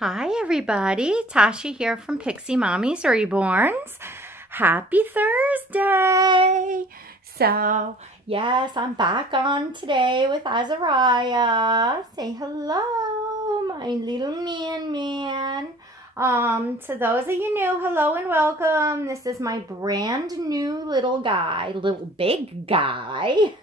Hi everybody, Tasha here from Pixie Mommy's Reborns. Happy Thursday! So, yes, I'm back on today with Azariah. Say hello, my little man. To those of you new, hello and welcome. This is my brand new little guy, little big guy.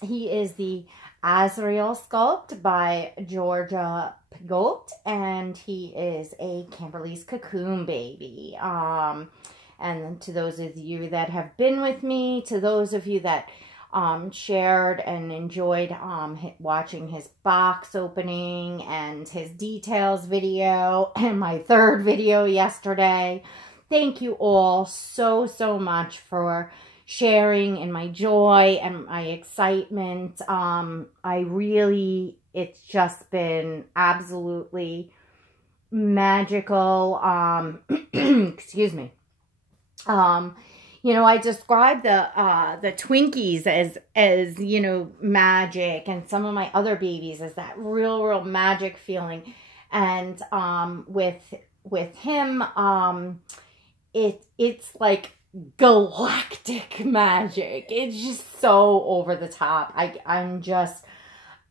He is the Asriel sculpt by Jorgia Pigott, and he is a Kymberlee's Cocoon baby. And to those of you that have been with me, to those of you that shared and enjoyed watching his box opening and his details video and my third video yesterday, thank you all so much for sharing in my joy and my excitement. It's just been absolutely magical. Excuse me. You know, I described the Twinkies as you know, magic, and some of my other babies as that real magic feeling. And with him, it's like galactic magic. It's just so over the top.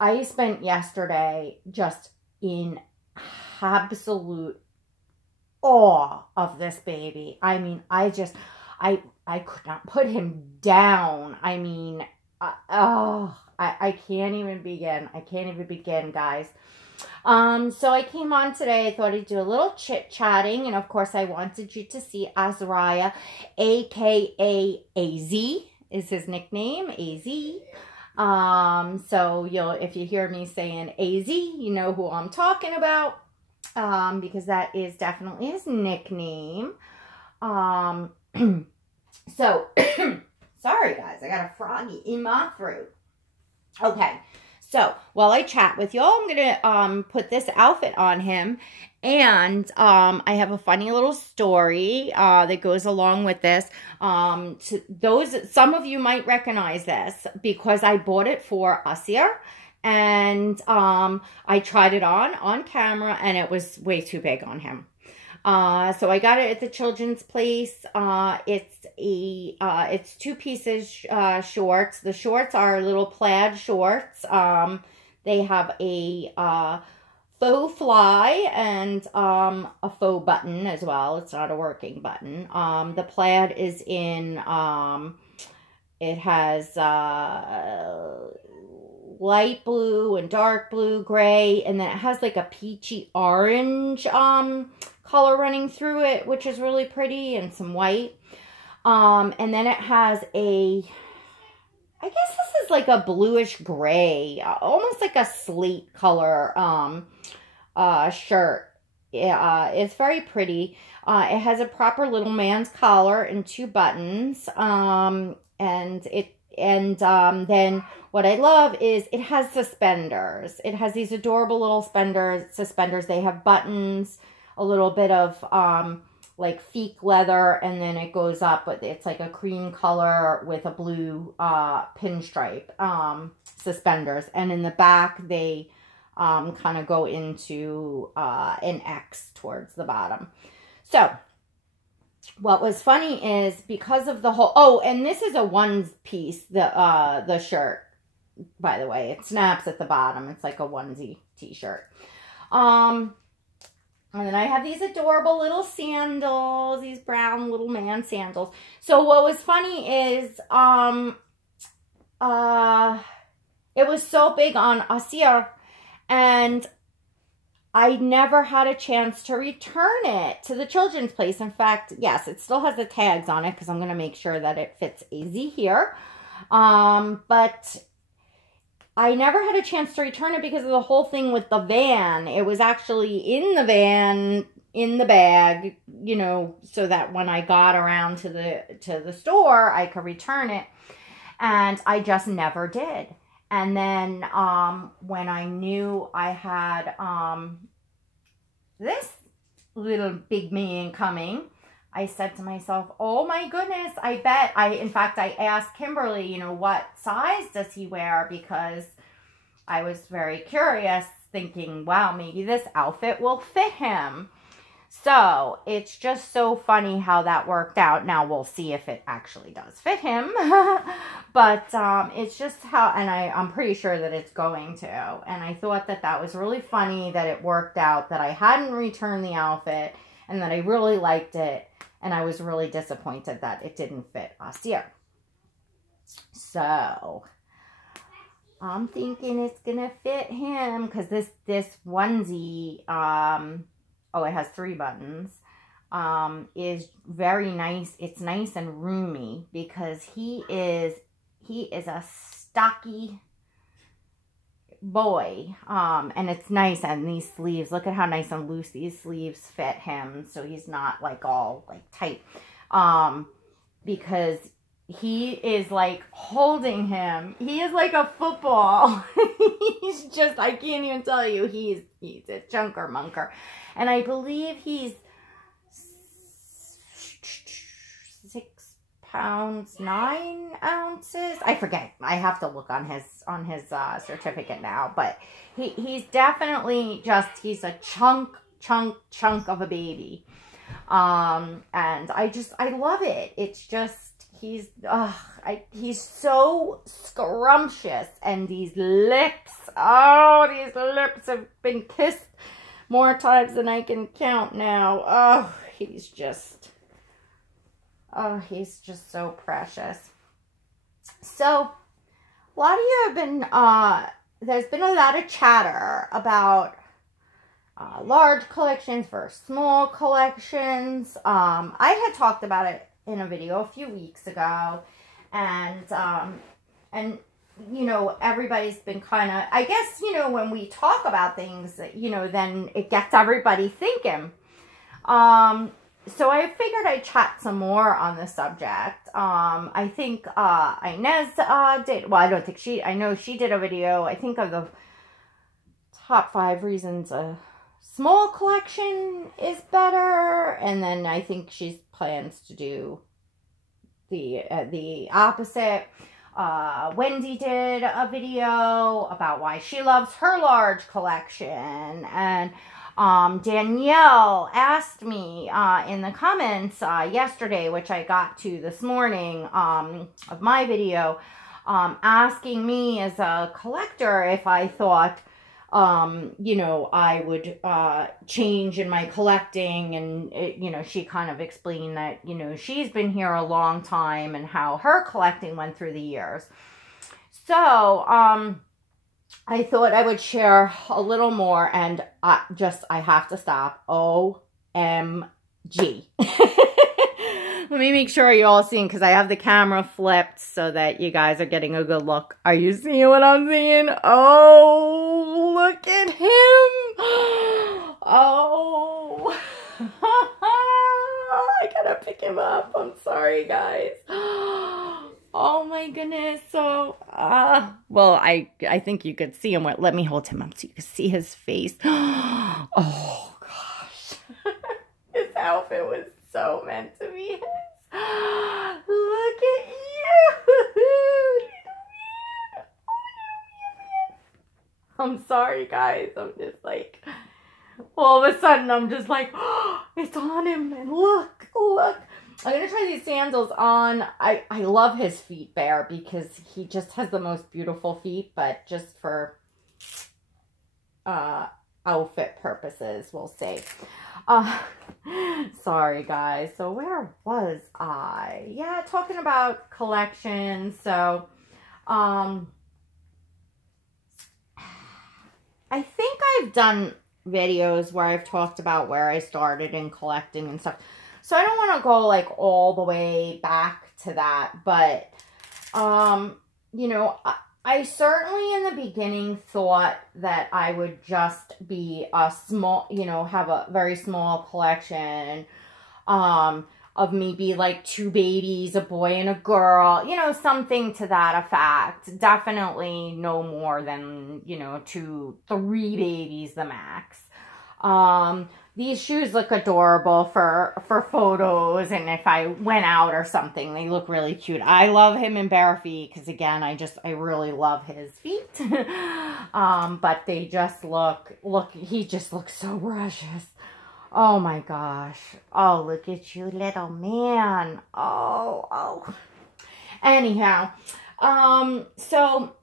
I spent yesterday just in absolute awe of this baby. I mean, I could not put him down. I mean, I can't even begin. I can't even begin, guys. So I came on today. I thought I'd do a little chit-chatting, and of course I wanted you to see Azariah, aka AZ is his nickname, AZ. So if you hear me saying AZ, you know who I'm talking about, because that is definitely his nickname. So sorry guys, I got a froggy in my throat. Okay. So, while I chat with y'all, I'm going to put this outfit on him, and I have a funny little story that goes along with this. Some of you might recognize this because I bought it for Asriel, and I tried it on camera, and it was way too big on him. So I got it at the children's place. It's two pieces shorts. The shorts are little plaid shorts. They have a faux fly and a faux button as well. It's not a working button. The plaid is in, it has light blue and dark blue, gray, and then it has like a peachy orange color running through it, which is really pretty, and some white. And then it has I guess this is like a bluish gray, almost like a slate color shirt. It's very pretty. It has a proper little man's collar and two buttons. Then what I love is it has suspenders. It has these adorable little suspenders. They have buttons, a little bit of like feek leather, and then it goes up, but it's like a cream color with a blue pinstripe suspenders. And in the back, they kind of go into an X towards the bottom. So what was funny is because of the whole, and this is a one piece, the shirt, by the way. It snaps at the bottom. It's like a onesie t-shirt. And then I have these adorable little sandals, these brown little man sandals. So what was funny is, it was so big on Asriel, and I never had a chance to return it to the children's place. In fact, yes, it still has the tags on it because I'm going to make sure that it fits AZ here. But I never had a chance to return it because of the whole thing with the van. It was actually in the van, in the bag, you know, so that when I got around to the store, I could return it. And I just never did. And then when I knew I had this little big man coming, I said to myself, oh my goodness, in fact, I asked Kymberlee, you know, what size does he wear? Because I was very curious thinking, wow, maybe this outfit will fit him. So it's just so funny how that worked out. Now we'll see if it actually does fit him. But it's just how, and I'm pretty sure that it's going to. And I thought that that was really funny that it worked out, that I hadn't returned the outfit and that I really liked it. And I was really disappointed that it didn't fit Asriel. So I'm thinking it's going to fit him because this onesie, oh, it has 3 buttons, is very nice. It's nice and roomy because he is a stocky boy. And it's nice. And these sleeves, look at how nice and loose these sleeves fit him. So he's not like all like tight. Because he is like holding him. He is like a football. He's just, I can't even tell you, he's a chunker munker. And I believe he's 6 pounds, 9 ounces. I forget. I have to look on his certificate now. But he's definitely just, he's a chunk of a baby. And I love it. It's just, he's so scrumptious. And these lips, oh, these lips have been kissed more times than I can count now. Oh, he's just so precious. So, a lot of you have been, there's been a lot of chatter about large collections versus small collections. I had talked about it in a video a few weeks ago, and you know, everybody's been kind of, I guess, you know, when we talk about things, you know, then it gets everybody thinking. So I figured I'd chat some more on the subject. I think Inez did, well, I don't think she, I know she did a video, I think, of the top 5 reasons a small collection is better, and then I think she plans to do the opposite. Wendy did a video about why she loves her large collection, and Danielle asked me in the comments yesterday, which I got to this morning of my video, asking me as a collector if I thought, you know, I would change in my collecting. And you know, she kind of explained that, you know, she's been here a long time and how her collecting went through the years. So I thought I would share a little more, and I have to stop. OMG. Let me make sure you're all seeing, because I have the camera flipped so that you guys are getting a good look. Are you seeing what I'm seeing? Oh, look at him. Oh. I gotta pick him up. I'm sorry, guys. Oh my goodness. So, well, I think you could see him. Let me hold him up so you can see his face. Oh gosh. His outfit was so meant to be his. Look at you. I'm sorry, guys. I'm just like, all of a sudden, I'm just like, oh, it's on him. And look. I'm going to try these sandals on. I love his feet bare because he just has the most beautiful feet, but just for outfit purposes, we'll see. Sorry, guys. So where was I? Yeah, talking about collections. So, I think I've done videos where I've talked about where I started in collecting and stuff. So I don't want to go like all the way back to that, but, you know, I certainly in the beginning thought that I would just be a small, you know, have a very small collection, of maybe like 2 babies, a boy and a girl, you know, something to that effect. Definitely no more than, you know, 2, 3 babies, the max. these shoes look adorable for photos, and if I went out or something, they look really cute. I love him in bare feet because, again, I really love his feet. But they just he just looks so precious. Oh my gosh. Oh, look at you, little man. Oh. Anyhow, so,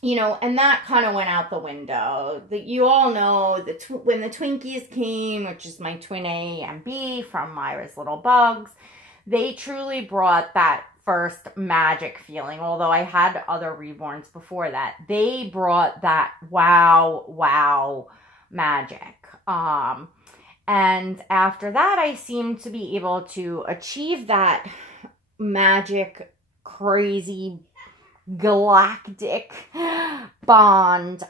you know, and that kind of went out the window. You all know that when the Twinkies came, which is my twin A and B from Myra's Little Bugs, they truly brought that first magic feeling. Although I had other reborns before that, they brought that wow magic. And after that, I seemed to be able to achieve that magic, crazy, galactic bond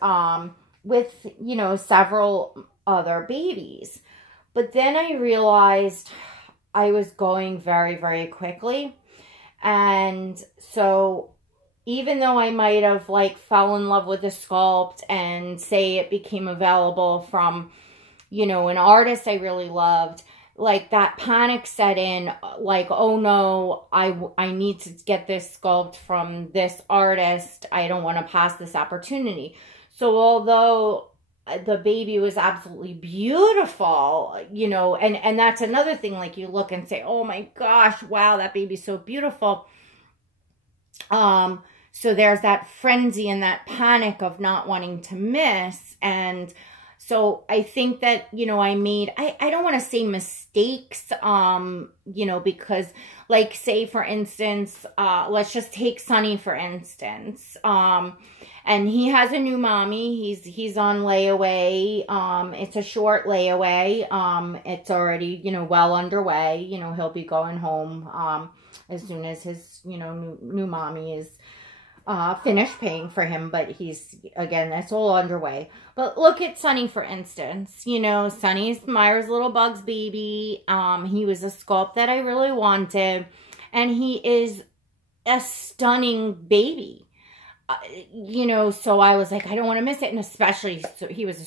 with, you know, several other babies. But then I realized I was going very, very quickly. And so even though I might have like fell in love with the sculpt and say it became available from, you know, an artist I really loved, like that panic set in, like, oh no, I need to get this sculpt from this artist. I don't want to pass this opportunity. So although the baby was absolutely beautiful, you know, and that's another thing, like you look and say, oh my gosh, wow, that baby's so beautiful. So there's that frenzy and that panic of not wanting to miss. And so I think that, you know, I don't want to say mistakes, you know, because like, say for instance, let's just take Sunny for instance, and he has a new mommy. He's on layaway. It's a short layaway. It's already, you know, well underway. You know, he'll be going home, as soon as his, you know, new mommy is finished paying for him, but again, that's all underway. But look at Sunny, for instance. You know, Sunny's Myra's Little Bugs baby. He was a sculpt that I really wanted, and he is a stunning baby. You know, so I was like, I don't want to miss it, and especially, so he is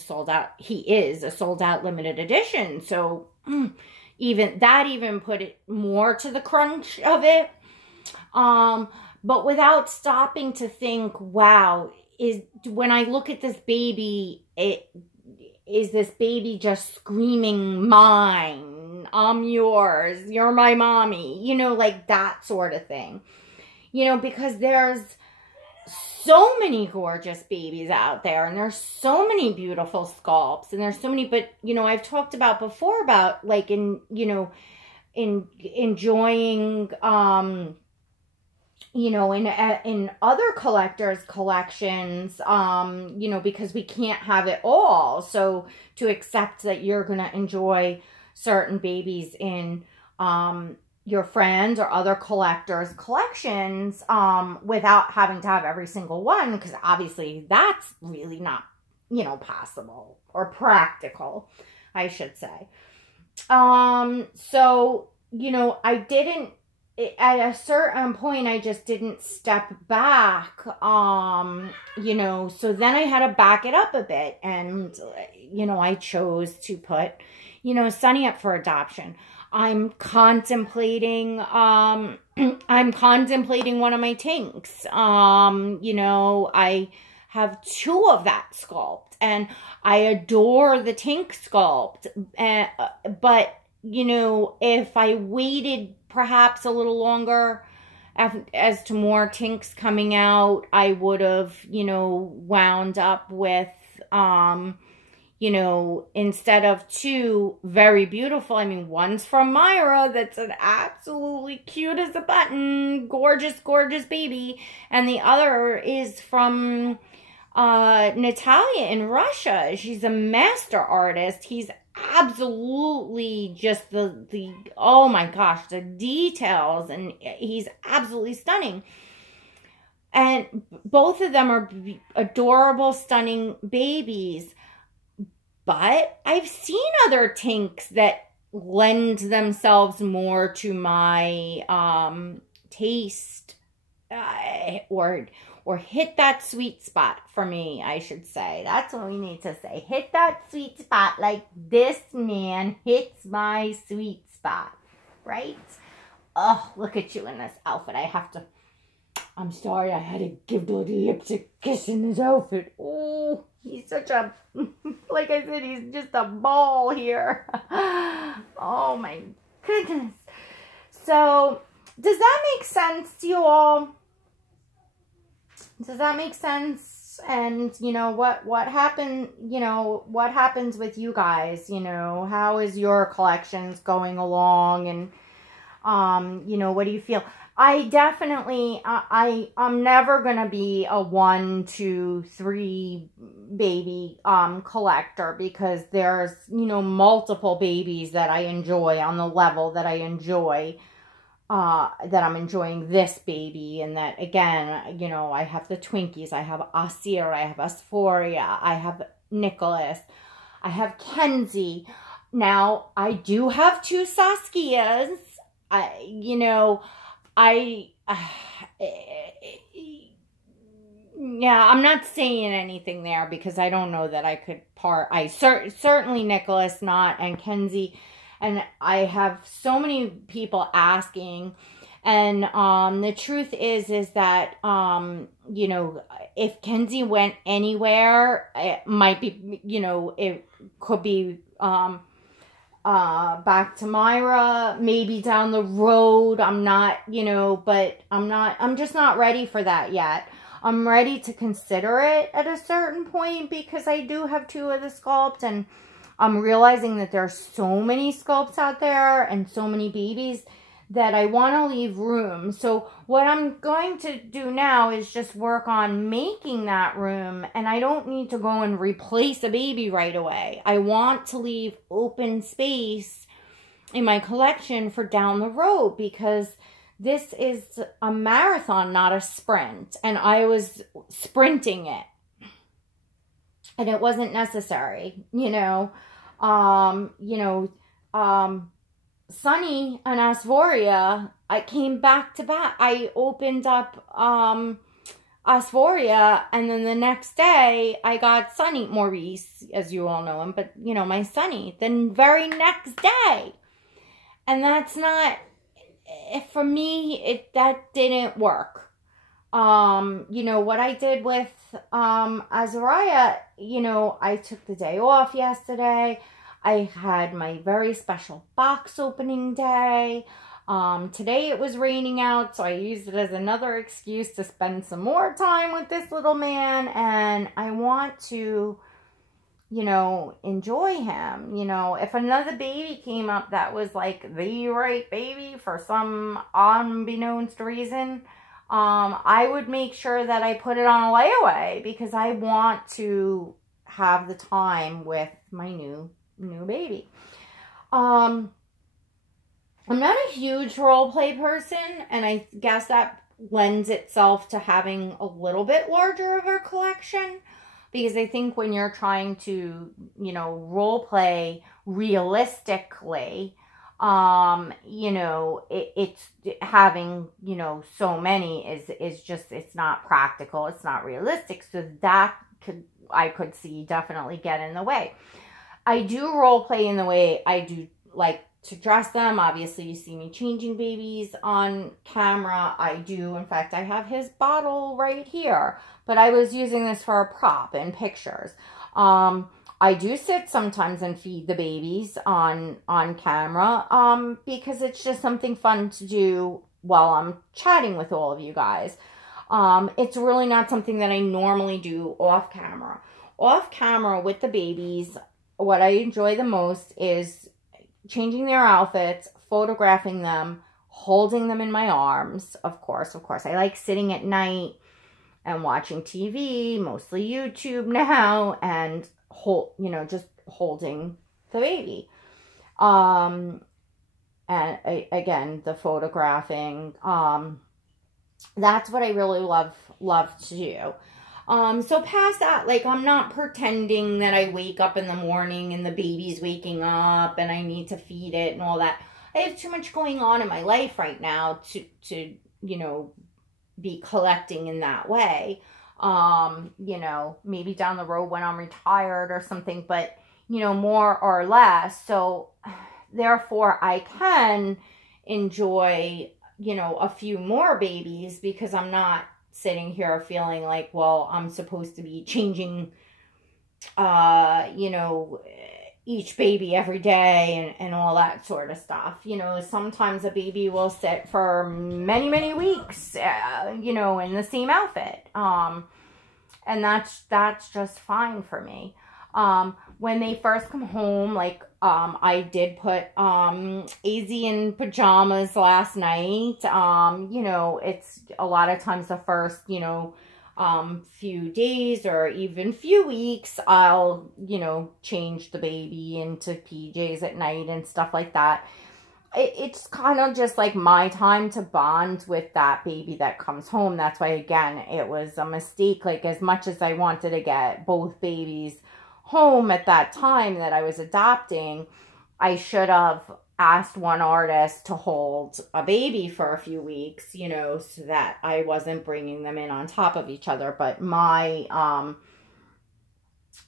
a sold out limited edition, so even put it more to the crunch of it. But without stopping to think, wow, when I look at this baby, is this baby just screaming, mine, I'm yours, you're my mommy, you know, like that sort of thing. You know, because there's so many gorgeous babies out there, and there's so many beautiful sculpts, and there's so many, but, you know, I've talked about before about, like, enjoying, you know, in other collectors' collections, you know, because we can't have it all. So to accept that you're going to enjoy certain babies in your friends or other collectors' collections without having to have every single one, because obviously that's really not, you know, possible or practical, I should say. So, you know, at a certain point, I just didn't step back, you know, so then I had to back it up a bit, and, you know, I chose to put, you know, Sunny up for adoption. I'm contemplating one of my Tinks. You know, I have 2 of that sculpt, and I adore the Tink sculpt, but, you know, if I waited perhaps a little longer as to more Tinks coming out, I would have, you know, wound up with, you know, instead of 2 very beautiful, I mean, one's from Myra, that's an absolutely cute as a button, gorgeous, gorgeous baby, and the other is from Natalia in Russia. She's a master artist. He's absolutely just the oh my gosh, the details, and he's absolutely stunning. And both of them are adorable, stunning babies. But I've seen other Tinks that lend themselves more to my taste, or or hit that sweet spot for me, I should say. That's what we need to say. Hit that sweet spot like this man hits my sweet spot, right? Oh, look at you in this outfit. I'm sorry, I had to give the lipstick kiss in this outfit. Oh, he's such a, like I said, he's just a ball here. Oh my goodness. So, does that make sense to you all? Does that make sense? And, you know, what happened, you know, what happens with you guys? You know, how is your collections going along? And, you know, what do you feel? I definitely, I'm never going to be a 1, 2, 3 baby collector, because there's, you know, multiple babies that I enjoy on the level that I enjoy, that I'm enjoying this baby. And that, again, you know, I have the Twinkies, I have Asriel, I have Asriel, I have Nicholas, I have Kenzie. Now, I do have 2 Saskias. Yeah, I'm not saying anything there because I don't know that I could part. Certainly Nicholas not, and Kenzie, and I have so many people asking, and the truth is that you know, if Kenzie went anywhere, it might be, you know, it could be back to Myra, maybe down the road. I'm not, you know, but I'm just not ready for that yet. I'm ready to consider it at a certain point because I do have 2 of the sculpt, and I'm realizing that there's so many sculpts out there and so many babies that I want to leave room. So what I'm going to do now is just work on making that room, and I don't need to go and replace a baby right away. I want to leave open space in my collection for down the road, because this is a marathon, not a sprint, and I was sprinting it, and it wasn't necessary, you know. Sunny and Asriel, I came back to back. I opened up Asriel, and then the next day I got Sunny, Maurice, as you all know him, but you know, my Sunny, the very next day. And that's not, for me, that didn't work. You know, what I did with Azariah, you know, I took the day off yesterday. I had my very special box opening day. Today it was raining out, so I used it as another excuse to spend some more time with this little man. And I want to, you know, enjoy him. You know, if another baby came up that was like the right baby for some unbeknownst reason, I would make sure that I put it on a layaway, because I want to have the time with my new baby. I'm not a huge role play person, and I guess that lends itself to having a little bit larger of a collection, because I think when you're trying to, you know, role play realistically, you know, it's having, you know, so many is just, it's not practical, it's not realistic. So that I could see definitely get in the way. I do role play in the way I do like to dress them. Obviously, you see me changing babies on camera. I do. In fact, I have his bottle right here, but I was using this for a prop in pictures. I do sit sometimes and feed the babies on camera, because it's just something fun to do while I'm chatting with all of you guys. It's really not something that I normally do off camera. Off camera with the babies, what I enjoy the most is changing their outfits, photographing them, holding them in my arms. Of course, I like sitting at night and watching TV, mostly YouTube now, and just holding the baby. And again, the photographing, that's what I really love to do. So past that, like, I'm not pretending that I wake up in the morning and the baby's waking up and I need to feed it and all that. I have too much going on in my life right now to you know, be collecting in that way. You know, maybe down the road when I'm retired or something, but, you know, more or less. So therefore I can enjoy, you know, a few more babies, because I'm not sitting here feeling like, well, I'm supposed to be changing, you know, each baby every day and all that sort of stuff. You know, sometimes a baby will sit for many, many weeks, you know, in the same outfit. And that's just fine for me. When they first come home, like, I did put, AZ in pajamas last night. You know, it's a lot of times the first, you know, few days or even few weeks, I'll, you know, change the baby into PJs at night and stuff like that. It's kind of just like my time to bond with that baby that comes home. That's why, again, it was a mistake. Like, as much as I wanted to get both babies home at that time that I was adopting, I should have asked one artist to hold a baby for a few weeks, you know, so that I wasn't bringing them in on top of each other. But my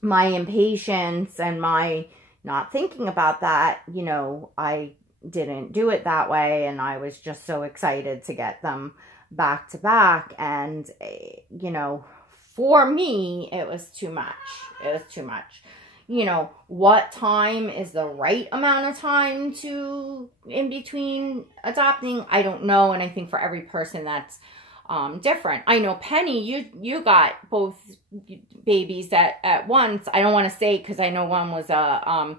my impatience and my not thinking about that, you know, I didn't do it that way, and I was just so excited to get them back to back. And, you know, for me, it was too much. It was too much. You know, what time is the right amount of time to, in between adopting? I don't know. And I think for every person that's different. I know, Penny, you got both babies at once. I don't want to say, because I know one was a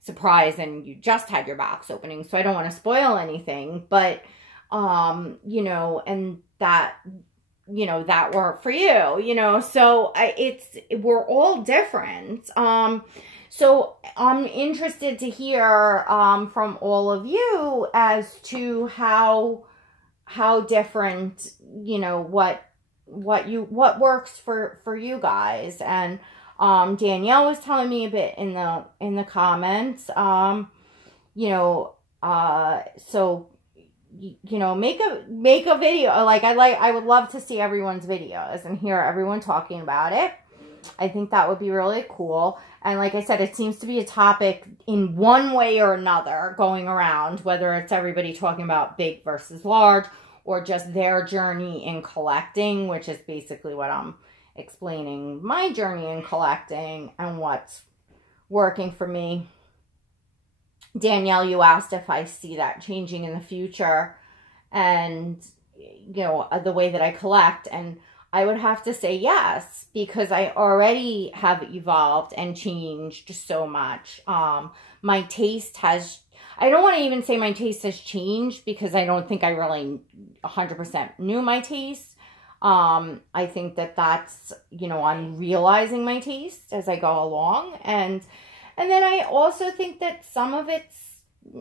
surprise and you just had your box opening, so I don't want to spoil anything. But, you know, and that, you know, that worked for you, you know, so we're all different. So I'm interested to hear from all of you as to how different, you know, what works for you guys. And Danielle was telling me a bit in the comments, you know, so, you know, make a video. Like, I would love to see everyone's videos and hear everyone talking about it. I think that would be really cool. And like I said, it seems to be a topic in one way or another going around, whether it's everybody talking about big versus large or just their journey in collecting, which is basically what I'm explaining, my journey in collecting and what's working for me. Danielle, you asked if I see that changing in the future and, you know, the way that I collect. And I would have to say yes, because I already have evolved and changed so much. My taste has, I don't want to even say my taste has changed, because I don't think I really 100% knew my taste. I think that's, you know, I'm realizing my taste as I go along. And then I also think that some of it's,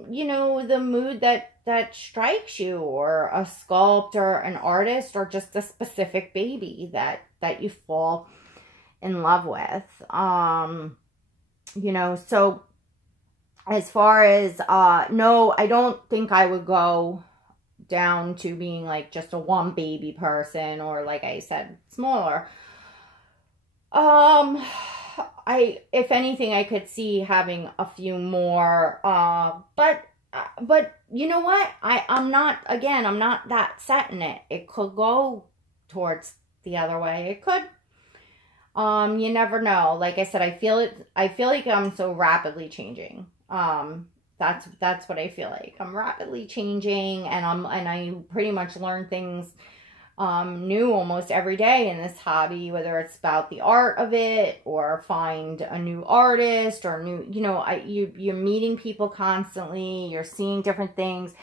you know, the mood that strikes you, or a sculpt or an artist, or just a specific baby that you fall in love with. You know, so as far as, no, I don't think I would go down to being like just a one baby person, or like I said, smaller. If anything, I could see having a few more, but you know what? I'm not that set in it. It could go towards the other way. It could. You never know. Like I said, I feel like I'm so rapidly changing. That's what I feel like. I'm rapidly changing, and I pretty much learn things new almost every day in this hobby, whether it's about the art of it, or find a new artist, or new, you know, you're meeting people constantly, you're seeing different things.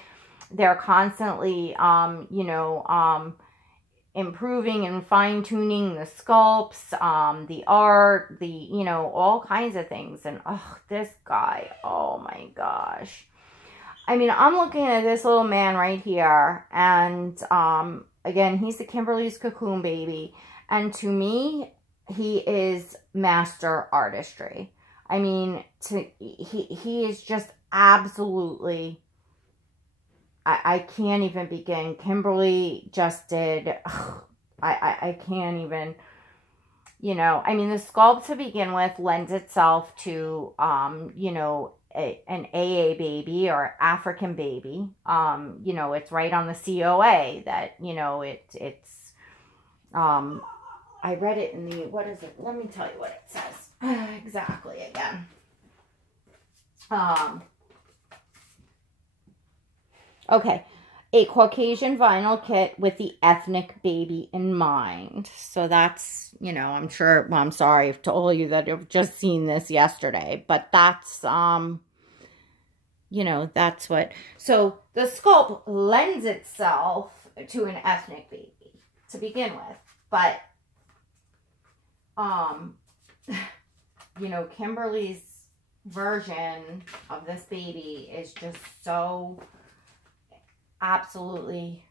They're constantly, you know, improving and fine-tuning the sculpts, the art, you know, all kinds of things. And this guy, oh my gosh. I mean, I'm looking at this little man right here, and again, he's the Kymberlee's Cocoon baby. And to me, he is master artistry. I mean, he is just absolutely I can't even begin. Kymberlee just did, I can't even, you know, I mean, the sculpt to begin with lends itself to, you know, an AA baby or African baby. You know, it's right on the COA that, you know, it's, I read it in the, what is it? Let me tell you what it says exactly again. Okay, a Caucasian vinyl kit with the ethnic baby in mind. So that's, you know, I'm sure, well, I'm sorry to all you that have just seen this yesterday, but that's, you know, that's what, so the sculpt lends itself to an ethnic baby to begin with, but, you know, Kymberlee's version of this baby is just so absolutely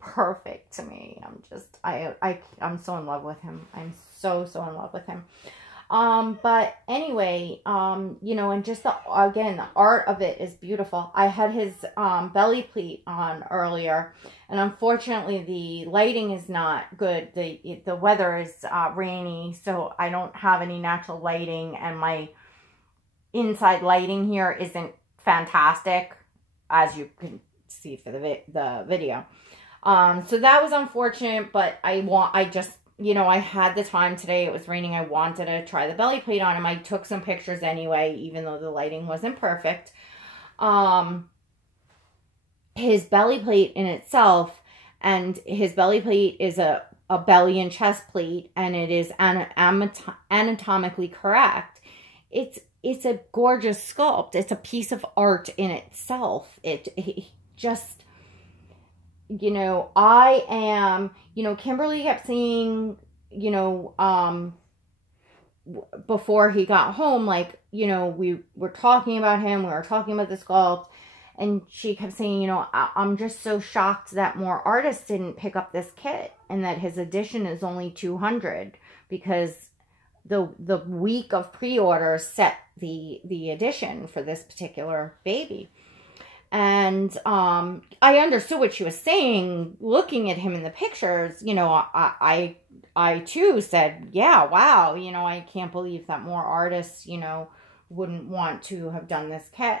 perfect to me. I'm just, I'm so in love with him. I'm so in love with him. But anyway, you know, and just again, the art of it is beautiful. I had his, belly pleat on earlier, and unfortunately the lighting is not good. The weather is, rainy, so I don't have any natural lighting, and my inside lighting here isn't fantastic, as you can see for the video. So that was unfortunate, but I just, you know, I had the time today. It was raining. I wanted to try the belly plate on him. I took some pictures anyway, even though the lighting wasn't perfect. His belly plate in itself, and his belly plate is a belly and chest plate, and it is anatomically correct. It's a gorgeous sculpt. It's a piece of art in itself. It just, you know, I am, you know, Kymberlee kept saying, you know, before he got home, like, you know, we were talking about him, we were talking about the sculpt, and she kept saying, you know, I'm just so shocked that more artists didn't pick up this kit, and that his edition is only 200, because the week of pre-orders set the edition for this particular baby. And I understood what she was saying, looking at him in the pictures. You know, I too said, yeah, wow, you know, I can't believe that more artists, you know, wouldn't want to have done this kit.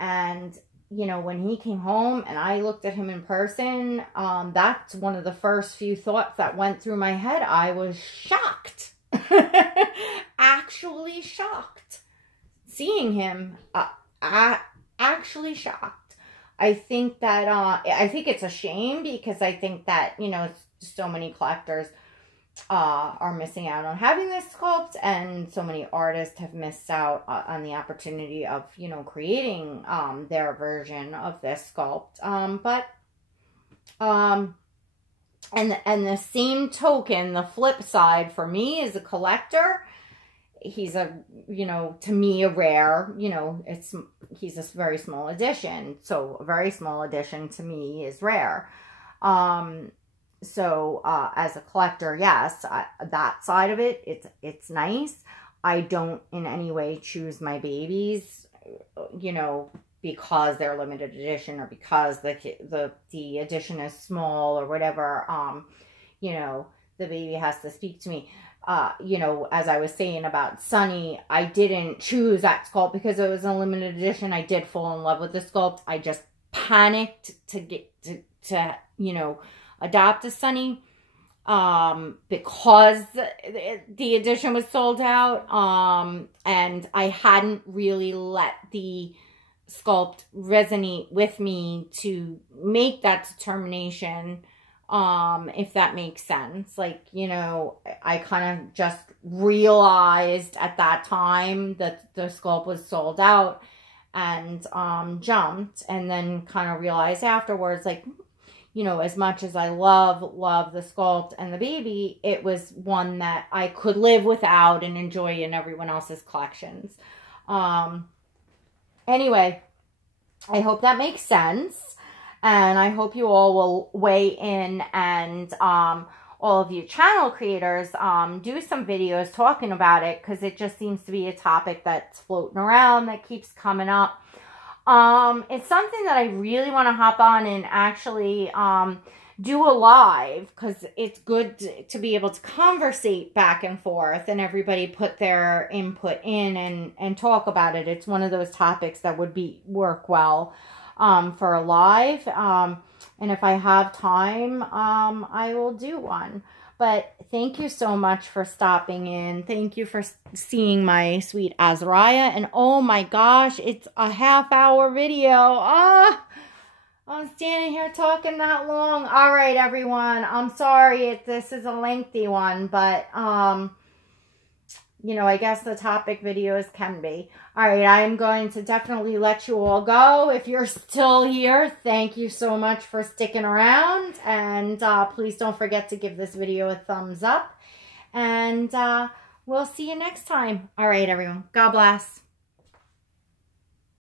And, you know, when he came home and I looked at him in person, that's one of the first few thoughts that went through my head. I was shocked. Actually shocked. Seeing him, actually shocked. I think that, I think it's a shame, because I think that, you know, so many collectors are missing out on having this sculpt, and so many artists have missed out on the opportunity of, you know, creating their version of this sculpt. And the same token, the flip side for me as a collector, he's a, you know, to me a rare, you know, he's a very small edition. So a very small edition to me is rare. So as a collector, yes, that side of it, it's nice. I don't in any way choose my babies, you know, because they're limited edition, or because the edition is small or whatever. You know, the baby has to speak to me. You know, as I was saying about Sunny, I didn't choose that sculpt because it was a limited edition. I did fall in love with the sculpt. I just panicked to get to you know, adopt a Sunny, because the edition was sold out. And I hadn't really let the sculpt resonate with me to make that determination, if that makes sense. Like, you know, I kind of just realized at that time that the sculpt was sold out, and jumped, and then kind of realized afterwards, like, you know, as much as I love the sculpt and the baby, it was one that I could live without and enjoy in everyone else's collections. Anyway, I hope that makes sense, and I hope you all will weigh in, and all of you channel creators do some videos talking about it, because it just seems to be a topic that's floating around, that keeps coming up. It's something that I really want to hop on and actually do a live, because it's good to be able to conversate back and forth and everybody put their input in and talk about it. It's one of those topics that would work well for a live. And if I have time, I will do one. But thank you so much for stopping in. Thank you for seeing my sweet Azariah. And oh my gosh, it's a half-hour video. I'm standing here talking that long. All right, everyone. I'm sorry this is a lengthy one, but, you know, I guess the topic videos can be. All right, I'm going to definitely let you all go. If you're still here, thank you so much for sticking around. And please don't forget to give this video a thumbs up. And we'll see you next time. All right, everyone. God bless.